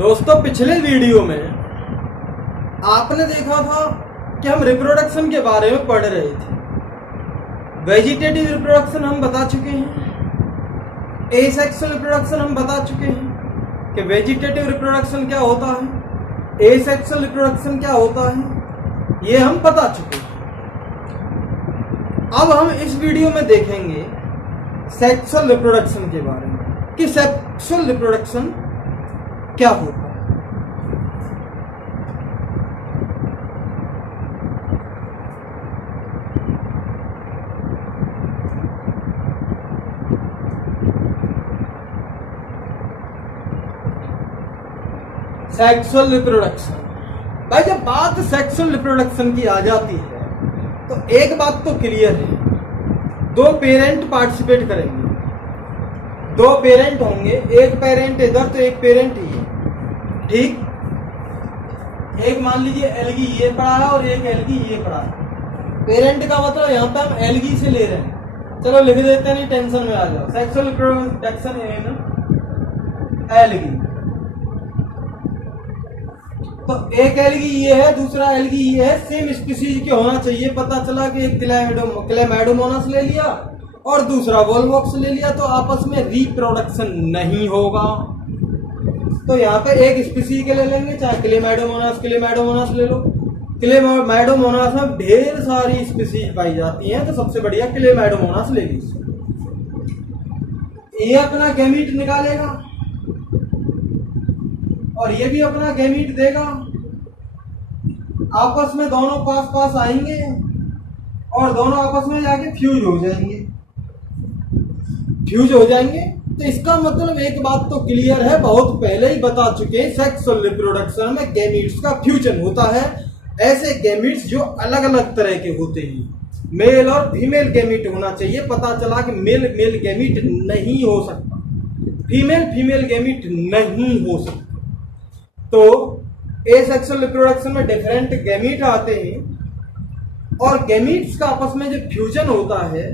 दोस्तों, पिछले वीडियो में आपने देखा था कि हम रिप्रोडक्शन के बारे में पढ़ रहे थे। वेजिटेटिव रिप्रोडक्शन हम बता चुके हैं, एसेक्सुअल रिप्रोडक्शन हम बता चुके हैं कि वेजिटेटिव रिप्रोडक्शन क्या होता है, एसेक्सुअल रिप्रोडक्शन क्या होता है, ये हम बता चुके हैं। अब हम इस वीडियो में देखेंगे सेक्सुअल रिप्रोडक्शन के बारे में कि सेक्सुअल रिप्रोडक्शन क्या होता है। सेक्सुअल रिप्रोडक्शन, भाई जब बात सेक्सुअल रिप्रोडक्शन की आ जाती है तो एक बात तो क्लियर है, दो पेरेंट पार्टिसिपेट करेंगे, दो पेरेंट होंगे, एक पेरेंट इधर तो एक पेरेंट ही, ठीक। एक मान लीजिए एलगी ये पड़ा है और एक एलगी ये पड़ा है। पेरेंट का मतलब यहाँ पे हम एलगी से ले रहे हैं, चलो लिख देते हैं, नहीं टेंशन में आ जाओ। सेक्सुअल रिप्रोडक्शन इन एलगी, तो एक एलगी ये है, दूसरा एलगी ये है, सेम स्पीसीज के होना चाहिए। पता चला कि एक क्लेमैडोमोनास ले लिया और दूसरा वोल्वॉक्स ले लिया, तो आपस में रिप्रोडक्शन नहीं होगा। तो यहाँ पे एक स्पीसीज के ले लेंगे, चाहे क्लेमैडोमोनास ले लो। क्लेमैडोमोनास में ढेर सारी स्पीसीज पाई जाती हैं, तो सबसे बढ़िया क्लेमैडोमोनास ले लीजिए। ये अपना गैमीट निकालेगा और ये भी अपना गैमीट देगा, आपस में दोनों पास पास आएंगे और दोनों आपस में जाके फ्यूज हो जाएंगे। तो इसका मतलब एक बात तो क्लियर है, बहुत पहले ही बता चुके हैं, सेक्सुअल रिप्रोडक्शन में गैमीट्स का फ्यूजन होता है। ऐसे गैमीट्स जो अलग अलग तरह के होते हैं, मेल और फीमेल गैमीट होना चाहिए। पता चला कि मेल गैमीट नहीं हो सकता, फीमेल गैमीट नहीं हो सकता। तो एसेक्सुअल रिप्रोडक्शन में डिफरेंट गैमीट आते हैं और गैमीट्स का आपस में जो फ्यूजन होता है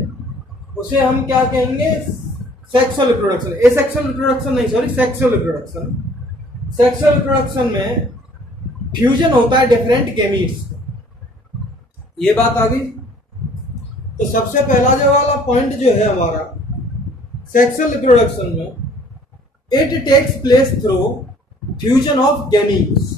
उसे हम क्या कहेंगे, सेक्सुअल रिप्रोडक्शन। एसेक्सुअल रिप्रोडक्शन नहीं, sorry, sexual reproduction. Sexual reproduction में फ्यूजन होता है डिफरेंट गैमीट्स। ये बात आ गई। तो सबसे पहला जो वाला पॉइंट जो है हमारा सेक्सुअल रिप्रोडक्शन में, it takes place through fusion of gametes.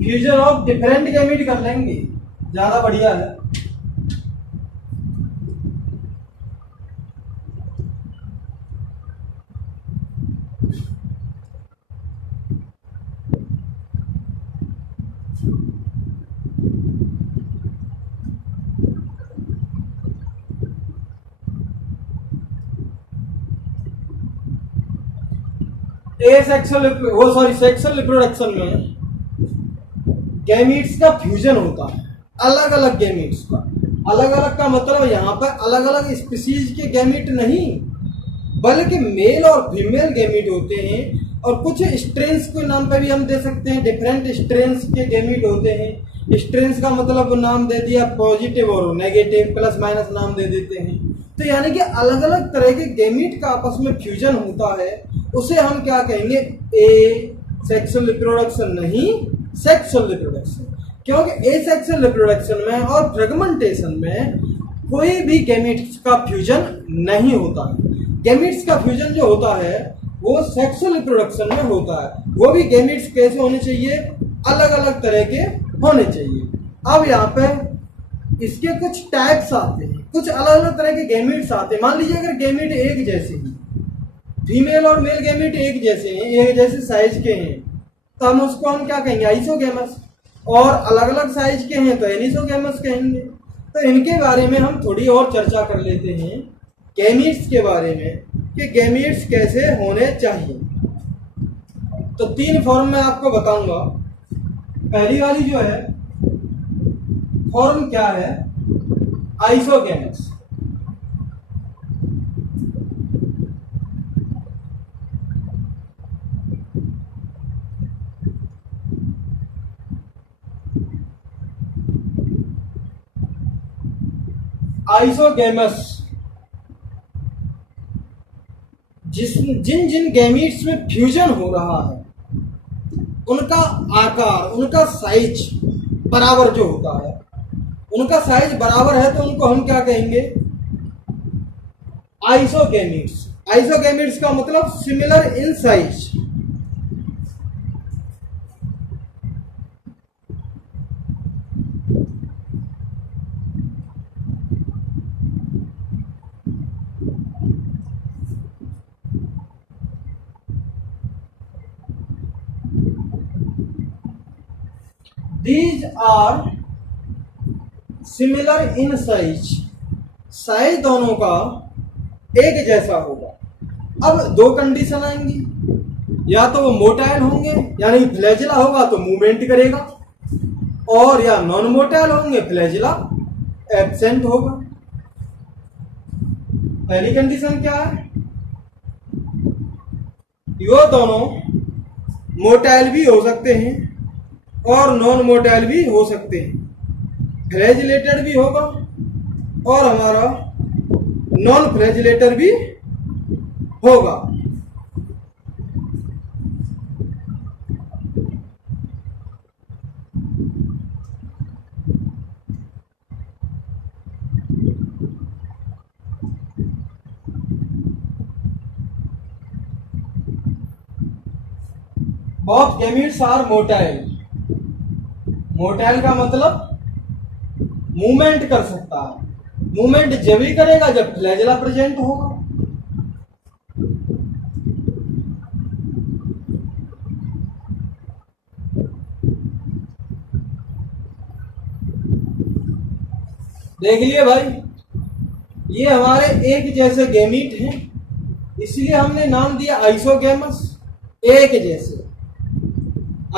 Fusion of different gamete कर लेंगे, ज्यादा बढ़िया है। सेक्सुअल रिप्रोडक्शन में गैमीट्स का फ्यूजन होता है, अलग अलग गैमीट्स का। अलग अलग का मतलब यहाँ पर अलग अलग स्पीसीज के गैमीट नहीं, बल्कि मेल और फीमेल गैमीट होते हैं। और कुछ स्ट्रेन्स के नाम पे भी हम दे सकते हैं, डिफरेंट स्ट्रेन्स के गैमीट होते हैं। स्ट्रेन्स का मतलब नाम दे दिया पॉजिटिव और नेगेटिव, प्लस माइनस नाम दे देते हैं। तो यानी कि अलग अलग तरह के गैमीट का आपस में फ्यूजन होता है, उसे हम क्या कहेंगे, ए सेक्सुअल रिप्रोडक्शन नहीं, सेक्सुअल रिप्रोडक्शन। क्योंकि एसेक्सुअल रिप्रोडक्शन में और फ्रेगमेंटेशन में कोई भी गैमीट्स का फ्यूजन नहीं होता है। गैमीट्स का फ्यूजन जो होता है वो सेक्सुअल रिप्रोडक्शन में होता है। वो भी गैमीट्स कैसे होने चाहिए, अलग अलग तरह के होने चाहिए। अब यहाँ पे इसके कुछ टाइप्स आते हैं, कुछ अलग अलग तरह के गैमीट्स आते हैं। मान लीजिए अगर गैमीट एक जैसे हैं, फीमेल और मेल गैमीट एक जैसे हैं, एक जैसे साइज के हैं, तो हम उसको क्या कहेंगे, आइसोगैमस। और अलग अलग साइज के हैं तो एनिसोगैमस कहेंगे। तो इनके बारे में हम थोड़ी और चर्चा कर लेते हैं, गैमीट्स के बारे में, कि गैमीट्स कैसे होने चाहिए। तो 3 फॉर्म मैं आपको बताऊंगा। पहली वाली जो है फॉर्म क्या है, आइसोगेमस। आइसोगेमस जिन जिन गैमीट्स में फ्यूजन हो रहा है उनका आकार, उनका साइज बराबर जो होता है, उनका साइज बराबर है तो उनको हम क्या कहेंगे, आइसोगेमीट्स। आइसोगेमीट्स का मतलब similar in size. These are similar in size। Size दोनों का एक जैसा होगा। अब 2 कंडीशन आएंगी, या तो वो मोटाइल होंगे यानी फ्लैजिला होगा तो मूवमेंट करेगा, और या नॉन मोटाइल होंगे फ्लैजिला एब्सेंट होगा। पहली कंडीशन क्या है, ये दोनों मोटाइल भी हो सकते हैं और नॉन मोटाइल भी हो सकते हैं, फ्लैजिलेटेड भी होगा और हमारा नॉन फ्लैजिलेटेड भी होगा। both gametes are motile। Motile का मतलब मूवमेंट कर सकता है। मूवमेंट जब ही करेगा जब फ्लैजिला प्रेजेंट होगा। देख लिए भाई, ये हमारे एक जैसे गैमीट हैं, इसलिए हमने नाम दिया आइसोगेमस। एक जैसे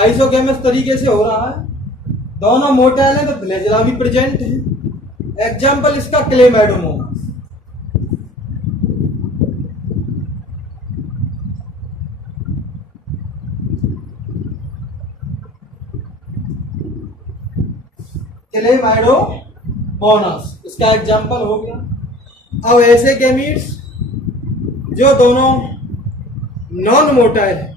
आइसोगेमस तरीके से हो रहा है, दोनों मोटाइल है तो फ्लैजिला भी प्रेजेंट है। एग्जाम्पल इसका क्लेमाइडोमोनास। क्लेमाइडोमोनास इसका एग्जाम्पल हो गया। अब ऐसे गैमीट्स जो दोनों नॉन मोटाइल है,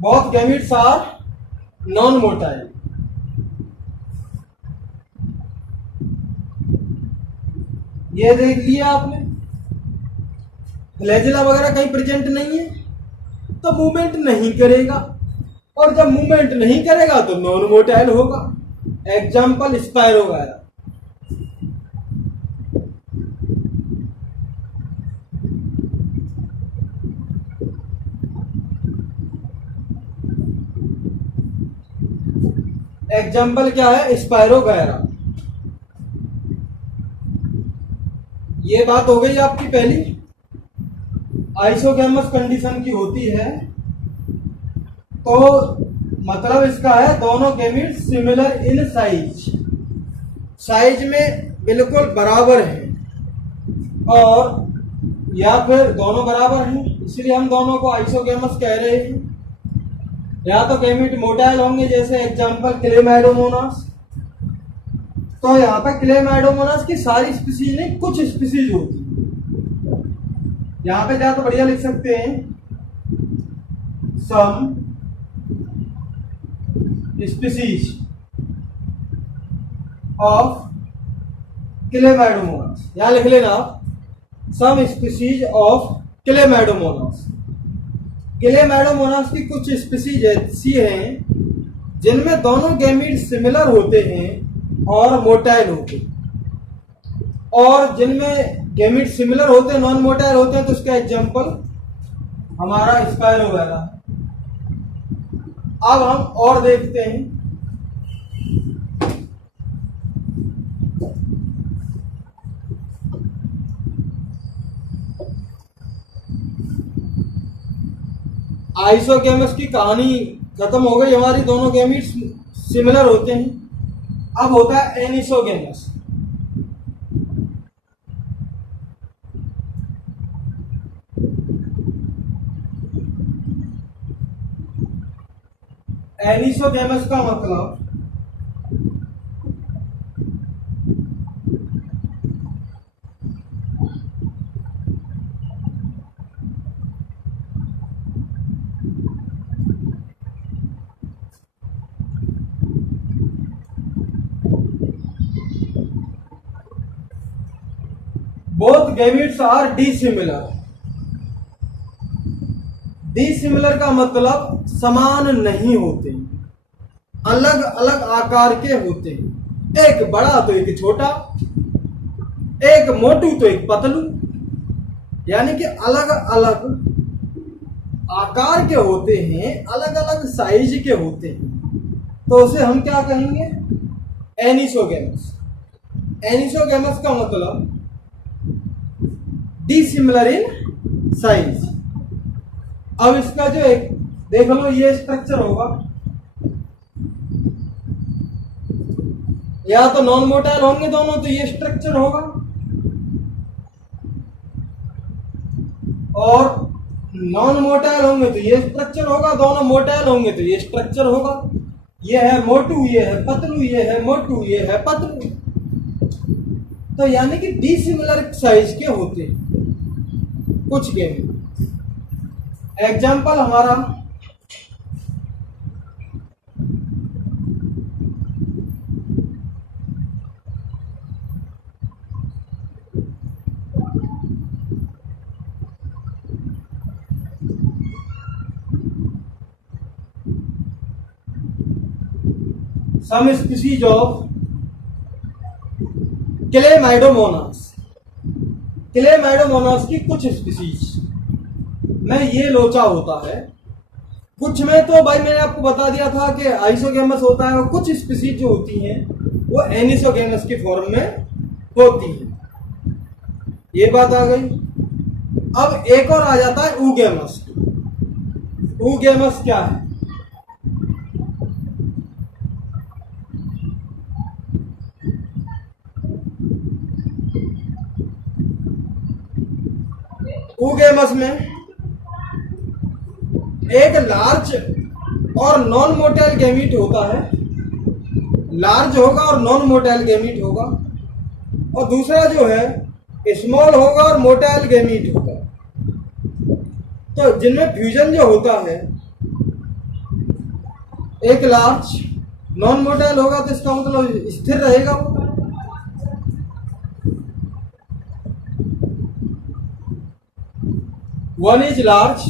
both gametes are non-motile। ये देख लिया आपने, फ्लैजिला वगैरह कहीं प्रेजेंट नहीं है तो मूवमेंट नहीं करेगा, और जब मूवमेंट नहीं करेगा तो नॉन मोटाइल होगा। एग्जाम्पल स्पाइरो वगैरह। एग्जाम्पल क्या है, स्पाइरो वगैरह। ये बात हो गई आपकी पहली, आइसोगेमस कंडीशन की होती है तो मतलब इसका है दोनों gamete similar in size, size में बिल्कुल बराबर है, और या फिर दोनों बराबर हैं इसलिए हम दोनों को आइसोगेमस कह रहे हैं। या तो गैमीट मोटाइल होंगे, जैसे एग्जांपल क्लेमाइडोमोनास। तो यहाँ पे क्लेमाइडोमोनास की सारी स्पीसीज नहीं, कुछ स्पीसीज होती है। यहाँ पे तो बढ़िया लिख सकते हैं, सम स्पीसीज ऑफ क्लेमाइडोमोनास। यहाँ लिख लेना आप, some species of chlamydomonas. Chlamydomonas की कुछ स्पीसीज ऐसी हैं जिनमें दोनों गैमीट सिमिलर होते हैं और मोटाइल होते हैं। और जिनमें गैमीट सिमिलर होते हैं, नॉन मोटाइल होते हैं, तो उसका एग्जांपल हमारा स्पायरो वगैरह। अब हम और देखते हैं। आइसोगेमस की कहानी खत्म हो गई हमारी, दोनों गैमीट्स सिमिलर होते हैं। अब होता है एनिसोगेमस। एनिसोगेमस का मतलब both gametes are dissimilar. Dissimilar का मतलब समान नहीं होते, अलग अलग आकार के होते हैं। एक बड़ा तो एक छोटा, एक मोटू तो एक पतलू, यानी कि अलग अलग आकार के होते हैं, अलग अलग साइज के होते हैं। तो उसे हम क्या कहेंगे? एनिसोगेमस। एनिसोगेमस का मतलब डिसिमिलर इन साइज। अब इसका जो एक देख लो, ये स्ट्रक्चर होगा, या तो नॉन मोटाइल होंगे दोनों, तो ये स्ट्रक्चर होगा, और नॉन मोटाइल होंगे तो ये स्ट्रक्चर होगा, दोनों मोटाइल होंगे तो ये स्ट्रक्चर होगा। ये है मोटू, ये है पतलू, ये है मोटू, ये है पतलू। तो यानी कि डिसिमिलर साइज के होते हैं कुछ गेम। एग्जाम्पल हमारा some species of Chlamydomonas. Chlamydomonas की कुछ स्पीसीज में ये लोचा होता है। कुछ में तो भाई मैंने आपको बता दिया था कि आइसोगेमस होता है, और कुछ स्पीसीज जो होती हैं वो एनिसोगेमस की फॉर्म में होती है। ये बात आ गई। अब एक और आ जाता है ऊगेमस। ऊगेमस क्या है? ऊगेमस में एक लार्ज और नॉन मोटाइल गैमीट होता है। लार्ज होगा और नॉन मोटाइल गैमीट होगा, और दूसरा जो है स्मॉल होगा और मोटाइल गैमीट होगा। तो जिनमें फ्यूजन जो होता है, एक लार्ज नॉन मोटाइल होगा तो इसका मतलब स्थिर रहेगा वो। वन इज लार्ज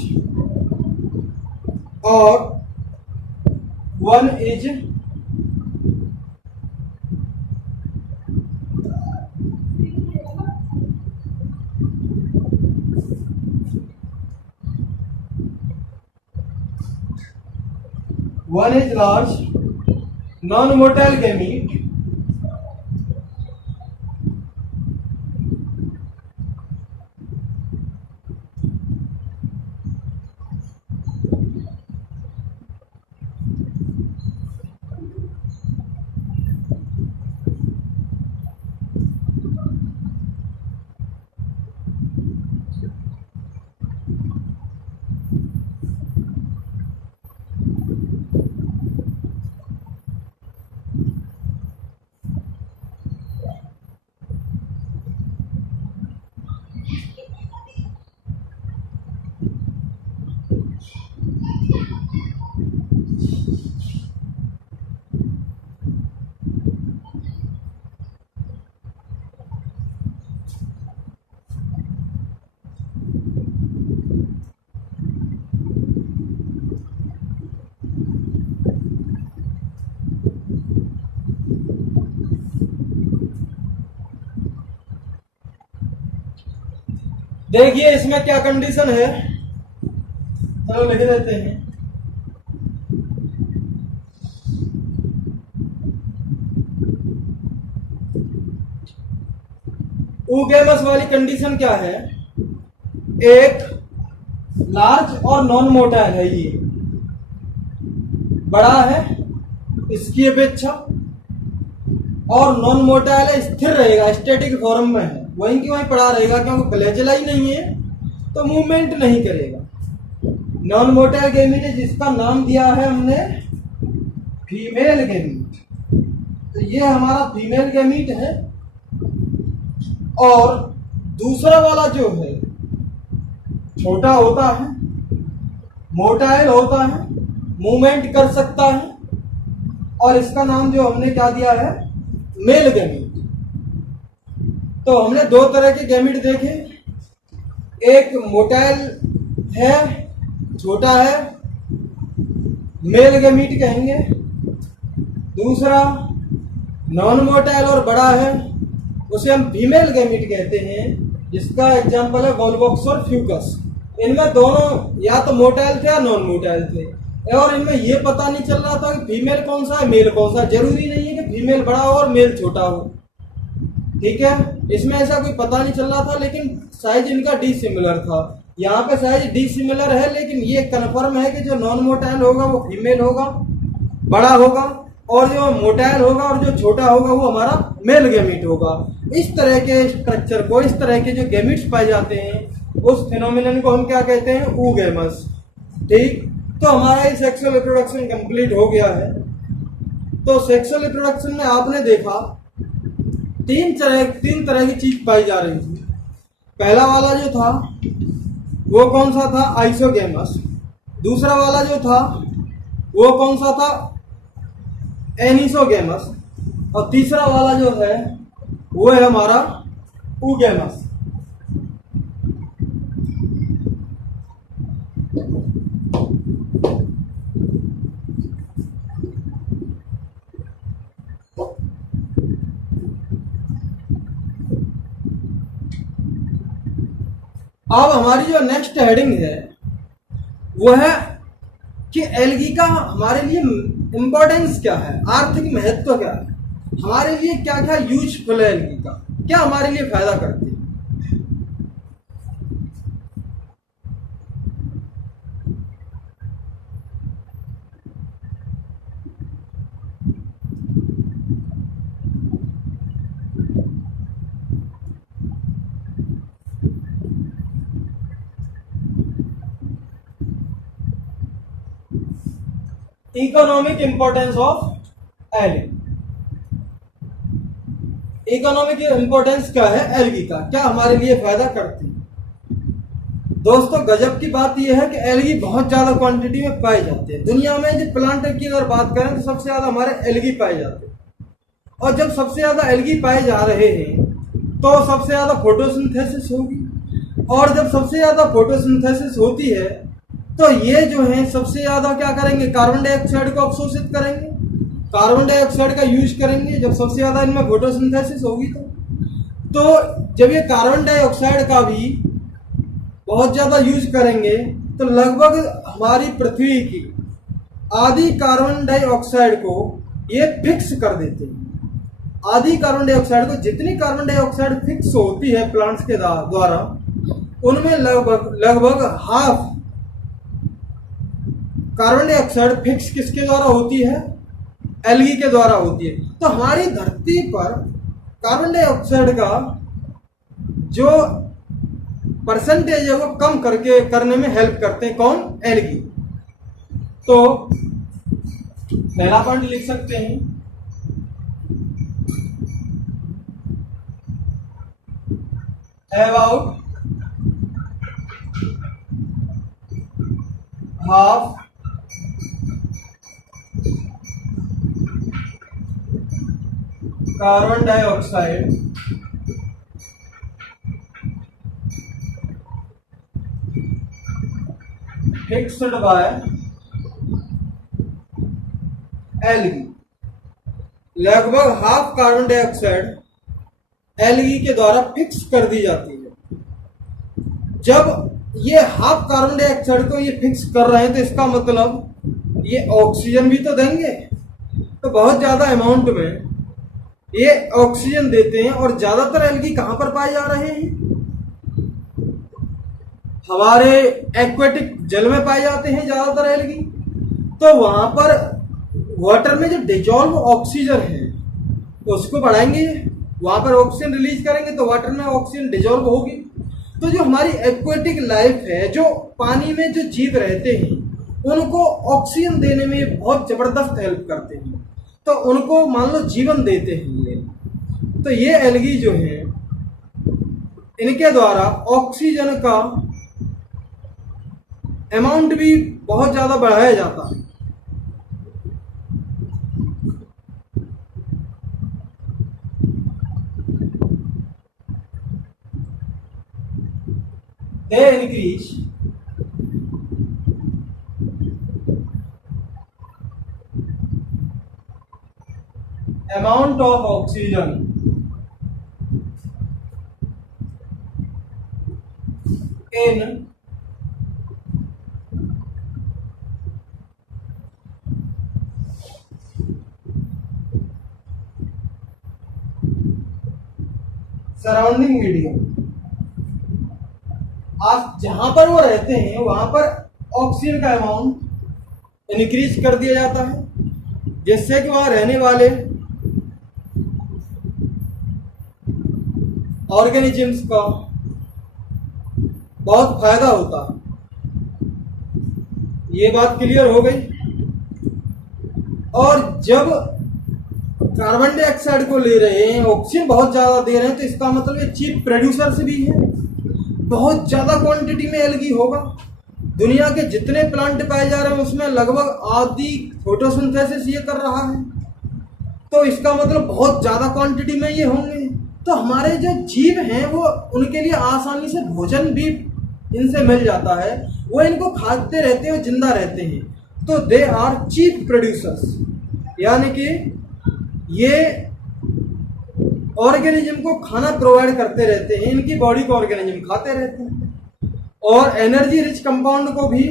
और one is large non motile gamete देखिए इसमें क्या कंडीशन है, चलो लिख देते हैं। ऊगेमस वाली कंडीशन क्या है, एक लार्ज और नॉन मोटाइल है, ये बड़ा है इसकी अपेक्षा, और नॉन मोटाइल है, स्थिर रहेगा, स्टैटिक फॉर्म में है, वहीं की वहीं पड़ा रहेगा, क्योंकि फ्लैजेला ही नहीं है तो मूवमेंट नहीं करेगा। नॉन मोटाइल गैमीट है जिसका नाम दिया है हमने फीमेल गैमीट, तो ये हमारा फीमेल गैमीट है। और दूसरा वाला जो है छोटा होता है, मोटाइल होता है, मूवमेंट कर सकता है, और इसका नाम जो हमने क्या दिया है, मेल गैमीट। तो हमने दो तरह के गैमीट देखे, एक मोटाइल है, छोटा है, मेल गैमीट कहेंगे। दूसरा नॉन मोटाइल और बड़ा है, उसे हम फीमेल गैमीट कहते हैं, जिसका एग्जांपल है वॉल्वॉक्स और फ्यूकस। इनमें दोनों या तो मोटाइल थे या नॉन मोटाइल थे, और इनमें ये पता नहीं चल रहा था कि फीमेल कौन सा है मेल कौन सा है। जरूरी नहीं है कि फीमेल बड़ा हो और मेल छोटा हो, ठीक है, इसमें ऐसा कोई पता नहीं चल रहा था, लेकिन साइज इनका डी सिमिलर था। यहाँ पे साइज डी सिमिलर है, लेकिन ये कन्फर्म है कि जो नॉन मोटाइल होगा वो फीमेल होगा, बड़ा होगा, और जो मोटाइल होगा और जो छोटा होगा वो हमारा मेल गैमीट होगा। इस तरह के स्ट्रक्चर को, इस तरह के जो गैमीट्स पाए जाते हैं, उस फिनोमिनन को हम क्या कहते हैं, ऊगेमस। ठीक, तो हमारा ये सेक्सुअल रिप्रोडक्शन कंप्लीट हो गया है। तो सेक्सुअल रिप्रोडक्शन में आपने देखा तीन तरह की चीज पाई जा रही थी। पहला वाला जो था वो कौन सा था, आइसोगेमस। दूसरा वाला जो था वो कौन सा था, एनिसोगेमस। और तीसरा वाला जो है वो है हमारा ऊगेमस। अब हमारी जो नेक्स्ट हेडिंग है वो है कि एल्गी का हमारे लिए इंपॉर्टेंस क्या है, आर्थिक महत्व क्या है, हमारे लिए क्या क्या यूजफुल है, एल्गी का क्या हमारे लिए फायदा करती है। Economic importance of algae. Economic importance क्या है एल्गी का, क्या हमारे लिए फायदा करती है। दोस्तों गजब की बात यह है कि एल्गी बहुत ज्यादा क्वांटिटी में पाए जाते हैं दुनिया में। जो प्लांट की अगर बात करें तो सबसे ज्यादा हमारे एल्गी पाए जाते हैं, और जब सबसे ज्यादा एल्गी पाए जा रहे हैं तो सबसे ज्यादा फोटोसिंथेसिस होगी, और जब सबसे ज्यादा फोटोसिंथेसिस होती है तो ये जो है सबसे ज्यादा क्या करेंगे, कार्बन डाइऑक्साइड को अवशोषित करेंगे, कार्बन डाइऑक्साइड का यूज करेंगे। जब सबसे ज्यादा इनमें फोटोसिंथेसिस होगी तो जब ये कार्बन डाइऑक्साइड का भी बहुत ज्यादा यूज करेंगे तो लगभग हमारी पृथ्वी की आधी कार्बन डाइऑक्साइड को ये फिक्स कर देते हैं। आधी कार्बन डाइऑक्साइड को, जितनी कार्बन डाइऑक्साइड फिक्स होती है प्लांट्स के द्वारा, उनमें लगभग हाफ कार्बन डाइऑक्साइड फिक्स किसके द्वारा होती है, एल्गी के द्वारा होती है। तो हमारी धरती पर कार्बन डाइऑक्साइड का जो परसेंटेज है वो कम करने में हेल्प करते हैं कौन, एल्गी। तो पहला पॉइंट लिख सकते हैं, about half carbon dioxide fixed by algae. लगभग हाफ कार्बन डाइऑक्साइड एल्गी के द्वारा फिक्स कर दी जाती है। जब ये हाफ कार्बन डाइऑक्साइड को ये फिक्स कर रहे हैं तो इसका मतलब ये ऑक्सीजन भी तो देंगे। तो बहुत ज़्यादा अमाउंट में ये ऑक्सीजन देते हैं। और ज़्यादातर एल्गी कहाँ पर पाए जा रहे हैं? हमारे एक्वेटिक जल में पाए जाते हैं ज़्यादातर एल्गी। तो वहाँ पर वाटर में जो डिजॉल्व ऑक्सीजन है उसको बढ़ाएंगे, वहाँ पर ऑक्सीजन रिलीज करेंगे तो वाटर में ऑक्सीजन डिजॉल्व होगी। तो जो हमारी एक्वेटिक लाइफ है, जो पानी में जो जीव रहते हैं, उनको ऑक्सीजन देने में बहुत ज़बरदस्त हेल्प करते हैं। तो उनको मान लो जीवन देते हैं ये। तो ये एल्गी जो है, इनके द्वारा ऑक्सीजन का अमाउंट भी बहुत ज़्यादा बढ़ाया जाता है। They increase amount of oxygen in surrounding medium. आज जहां पर वो रहते हैं वहां पर ऑक्सीजन का अमाउंट इंक्रीज कर दिया जाता है, जिससे कि वहां रहने वाले ऑर्गेनिजम्स का बहुत फायदा होता है। ये बात क्लियर हो गई। और जब कार्बन डाइऑक्साइड को ले रहे हैं, ऑक्सीजन बहुत ज़्यादा दे रहे हैं, तो इसका मतलब ये चीफ प्रोड्यूसर्स भी है। बहुत ज़्यादा क्वांटिटी में एल्गी होगा। दुनिया के जितने प्लांट पाए जा रहे हैं उसमें लगभग आधी फोटोसिंथेसिस ये कर रहा है। तो इसका मतलब बहुत ज़्यादा क्वांटिटी में ये होंगे। तो हमारे जो जीव हैं वो, उनके लिए आसानी से भोजन भी इनसे मिल जाता है। वो इनको खाते रहते हैं, जिंदा रहते हैं। तो दे आर चीफ प्रोड्यूसर्स, यानी कि ये ऑर्गेनिज्म को खाना प्रोवाइड करते रहते हैं। इनकी बॉडी को ऑर्गेनिज्म खाते रहते हैं। और एनर्जी रिच कंपाउंड को भी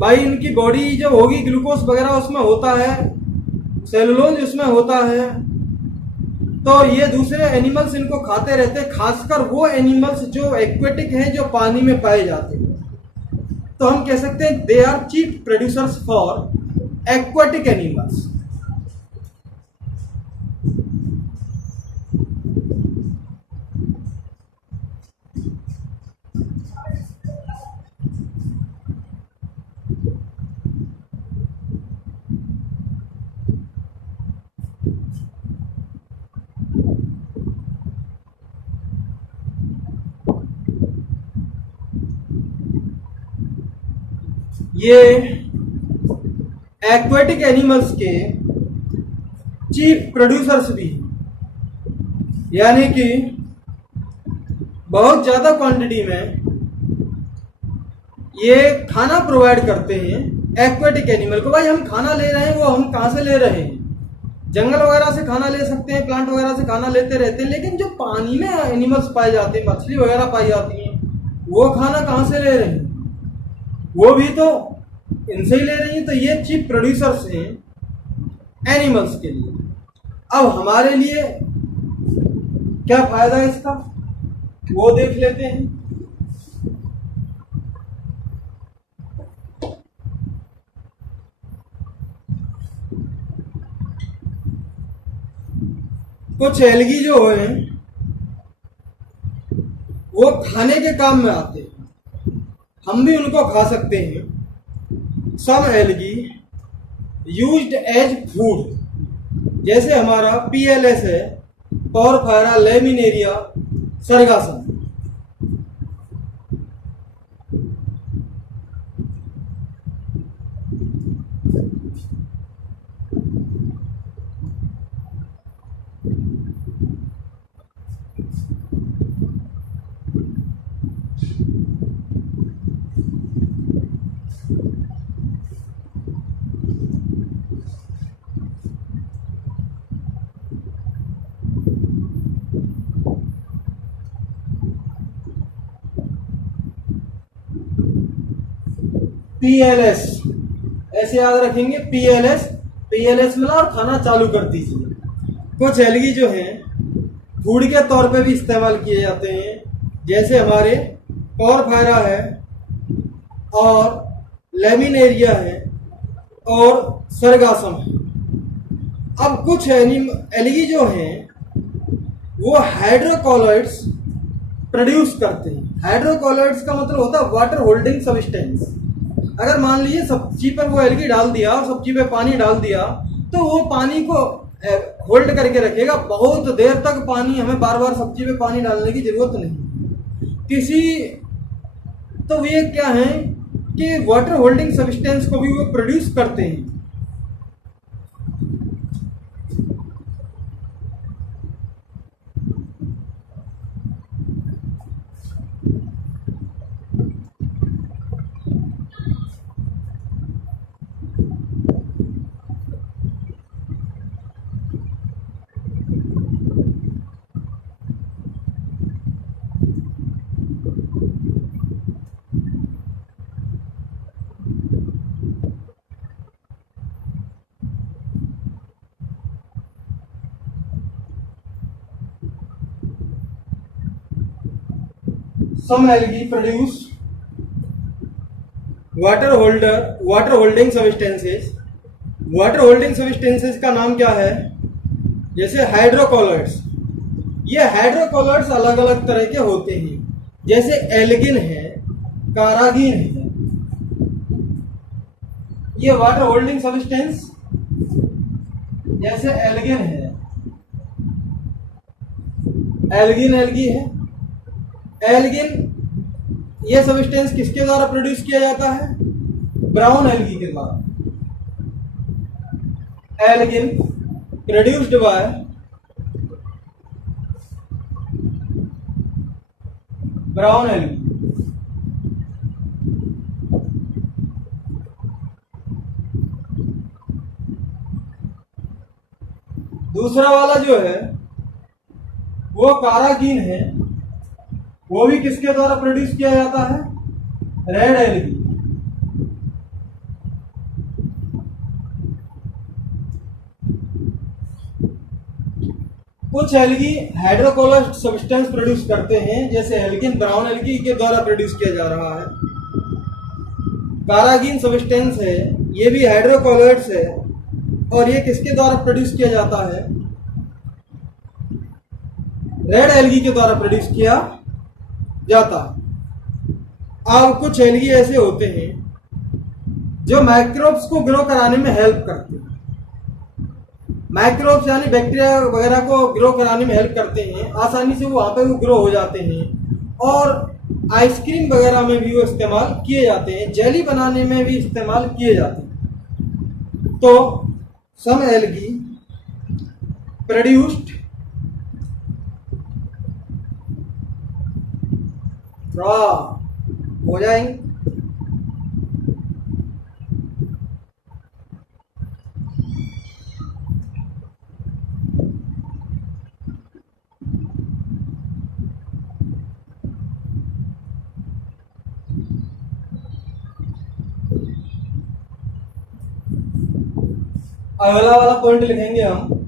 भाई इनकी बॉडी जो होगी, ग्लूकोज वगैरह उसमें होता है, सेलुलोज उसमें होता है। तो ये दूसरे एनिमल्स इनको खाते रहते हैं, खासकर वो एनिमल्स जो एक्वेटिक हैं, जो पानी में पाए जाते हैं। तो हम कह सकते हैं they are chief producers for aquatic animals. ये एक्वेटिक एनिमल्स के चीफ प्रोड्यूसर्स भी हैं, यानी कि बहुत ज़्यादा क्वांटिटी में ये खाना प्रोवाइड करते हैं एक्वेटिक एनिमल को। भाई हम खाना ले रहे हैं, वो हम कहाँ से ले रहे हैं? जंगल वगैरह से खाना ले सकते हैं, प्लांट वगैरह से खाना लेते रहते हैं। लेकिन जो पानी में एनिमल्स पाए जाते हैं, मछली वगैरह पाई जाती हैं, वो खाना कहाँ से ले रहे हैं? वो भी तो इनसे ही ले रही हैं। तो ये चीफ प्रोड्यूसर्स हैं एनिमल्स के लिए। अब हमारे लिए क्या फायदा है इसका, वो देख लेते हैं। कुछ एल्गी जो हैं वो खाने के काम में आते हैं, हम भी उनको खा सकते हैं। सम एल्गी यूज्ड एज फूड, जैसे हमारा PLS है, पोरफायरा लैमिनेरिया सर्गासन। PLS, ऐसे याद रखेंगे PLS, PLS मिला और खाना चालू कर दीजिए। कुछ एलगी जो हैं फूड के तौर पे भी इस्तेमाल किए जाते हैं, जैसे हमारे कॉर्फायरा है और लेमिनेरिया है और सरगासम है। अब कुछ एलगी जो हैं वो हाइड्रोकोलॉइड्स प्रोड्यूस करते हैं। हाइड्रोकोलॉइड्स का मतलब होता है वाटर होल्डिंग सब्सटेंस। अगर मान लीजिए सब्जी पर वो एलगी डाल दिया और सब्जी पे पानी डाल दिया तो वो पानी को होल्ड करके रखेगा बहुत देर तक। पानी, हमें बार बार सब्जी पे पानी डालने की जरूरत नहीं किसी। तो ये क्या है कि वाटर होल्डिंग सब्सटेंस को भी वो प्रोड्यूस करते हैं। Some algae produce water holding substances। Water holding substances का नाम क्या है? जैसे हाइड्रोकोलॉइड्स। ये हाइड्रोकोलॉइड्स अलग अलग तरह के होते हैं, जैसे एल्गिन है, कारागिन है। ये वाटर होल्डिंग सब्सटेंस जैसे एल्गिन है, एल्गिन एल्गी है। एल्गिन ये सब्सटेंस किसके द्वारा प्रोड्यूस किया जाता है? ब्राउन एल्गी के द्वारा। Algin produced by brown algae. दूसरा वाला जो है वो कारागिन है, वो भी किसके द्वारा प्रोड्यूस किया जाता है? Red algae. कुछ एल्गी हाइड्रोकोलॉइड सब्सटेंस प्रोड्यूस करते हैं, जैसे एल्गिन ब्राउन एल्गी के द्वारा प्रोड्यूस किया जा रहा है। कारागिन सब्सटेंस है, ये भी हाइड्रोकोलॉइड्स है और ये किसके द्वारा प्रोड्यूस किया जाता है? रेड एल्गी के द्वारा प्रोड्यूस किया जाता है। अब कुछ एल्गी ऐसे होते हैं जो माइक्रोब्स को ग्रो कराने में हेल्प करते हैं। माइक्रोब्स यानी बैक्टीरिया वगैरह को ग्रो कराने में हेल्प करते हैं, आसानी से वो वहां पे वो ग्रो हो जाते हैं। और आइसक्रीम वगैरह में भी वो इस्तेमाल किए जाते हैं, जेली बनाने में भी इस्तेमाल किए जाते हैं। तो सम एल्गी प्रोड्यूस्ड रॉ हो जाएंगे। अगला वाला पॉइंट लिखेंगे हम,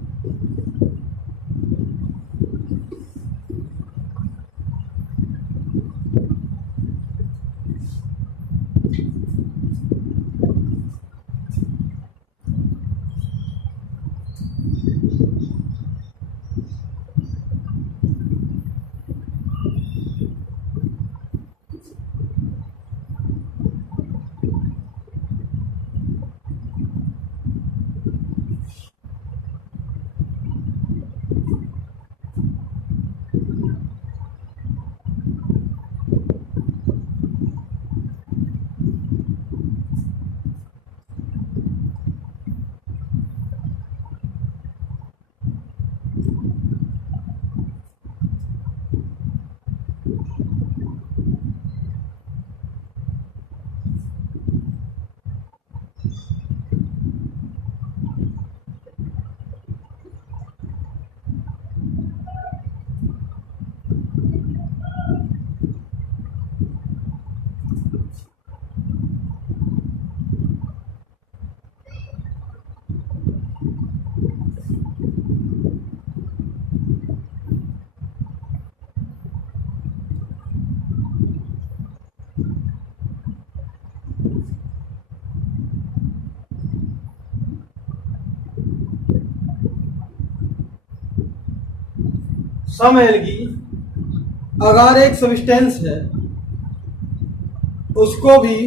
सम एल्गी अगार एक सब्सटेंस है, उसको भी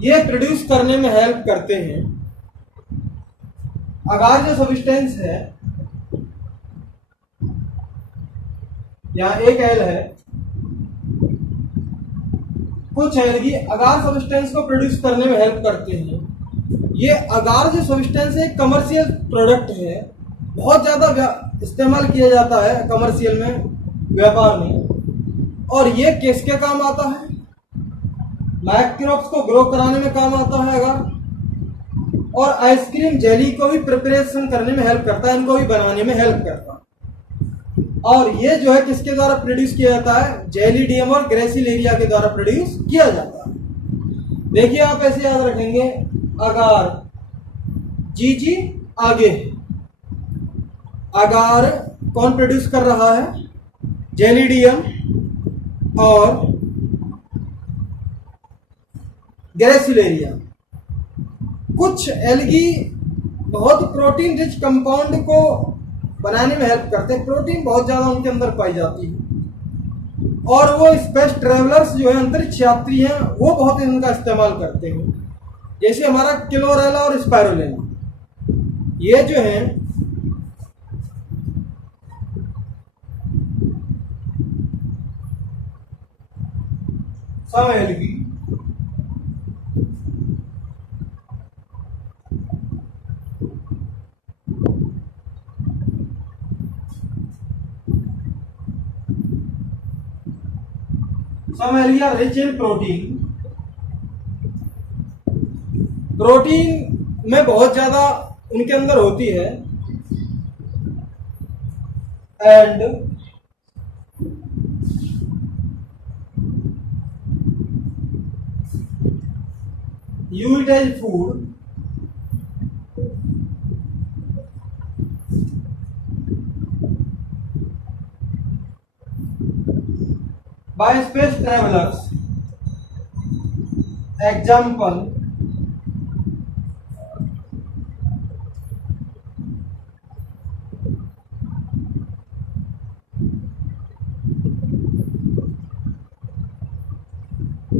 ये प्रोड्यूस करने में हेल्प करते हैं। अगार जो सब्सटेंस है, यहां एक एल है, कुछ एल्गी अगार सब्सटेंस को प्रोड्यूस करने में हेल्प करते हैं। ये अगार जो सब्सटेंस है कमर्शियल प्रोडक्ट है, बहुत ज्यादा इस्तेमाल किया जाता है कमर्शियल में, व्यापार में। और ये किसके काम आता है? माइक्रोब्स को ग्रो कराने में काम आता है अगार। और आइसक्रीम जेली को भी प्रिपरेशन करने में हेल्प करता है, इनको भी बनाने में हेल्प करता है। और ये जो है किसके द्वारा प्रोड्यूस किया जाता है? जेलीडियम और ग्रेसिलेरिया के द्वारा प्रोड्यूस किया जाता है। देखिए आप ऐसे याद रखेंगे, अगार जी आगे, अगार कौन प्रोड्यूस कर रहा है? जेलीडियम और ग्रेसिलेरिया। कुछ एल्गी बहुत प्रोटीन रिच कंपाउंड को बनाने में हेल्प करते हैं, प्रोटीन बहुत ज्यादा उनके अंदर पाई जाती है। और वो स्पेस ट्रेवलर्स जो है, अंतरिक्ष यात्री हैं, वो बहुत इनका इस्तेमाल करते हैं। जैसे हमारा क्लोरेला और स्पाइरुलिना, ये जो है some algae some algae are rich in protein. Protein में बहुत ज्यादा उनके अंदर होती है। And you eat as food by space travellers. Example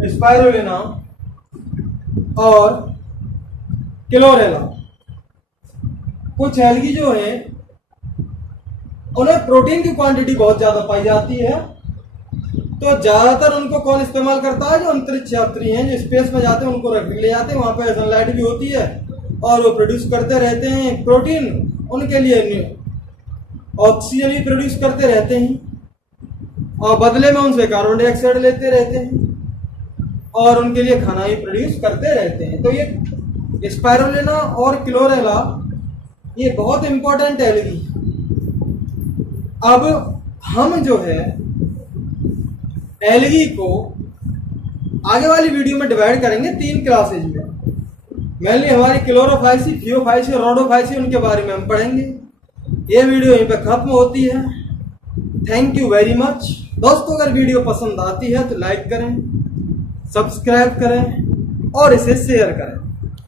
spirulina और क्लोरेला। कुछ एल्गी जो है उन्हें प्रोटीन की क्वांटिटी बहुत ज्यादा पाई जाती है, तो ज्यादातर उनको कौन इस्तेमाल करता है? जो अंतरिक्ष यात्री हैं, जो स्पेस में जाते हैं, उनको रख ले जाते हैं, वहां पर सनलाइट भी होती है और वो प्रोड्यूस करते रहते हैं प्रोटीन। उनके लिए ऑक्सीजन भी प्रोड्यूस करते रहते हैं और बदले में उनसे कार्बन डाइऑक्साइड लेते रहते हैं और उनके लिए खाना भी प्रोड्यूस करते रहते हैं। तो ये स्पाइरुलिना और क्लोरेला ये बहुत इंपॉर्टेंट एल्गी। अब हम जो है एल्गी को आगे वाली वीडियो में डिवाइड करेंगे 3 क्लासेज में। मेनली हमारी क्लोरोफाइसी, थियोफाइसी और रोडोफाइसी, उनके बारे में हम पढ़ेंगे। ये वीडियो यहीं पे खत्म होती है। थैंक यू वेरी मच दोस्तों। अगर वीडियो पसंद आती है तो लाइक करें, सब्सक्राइब करें और इसे शेयर करें।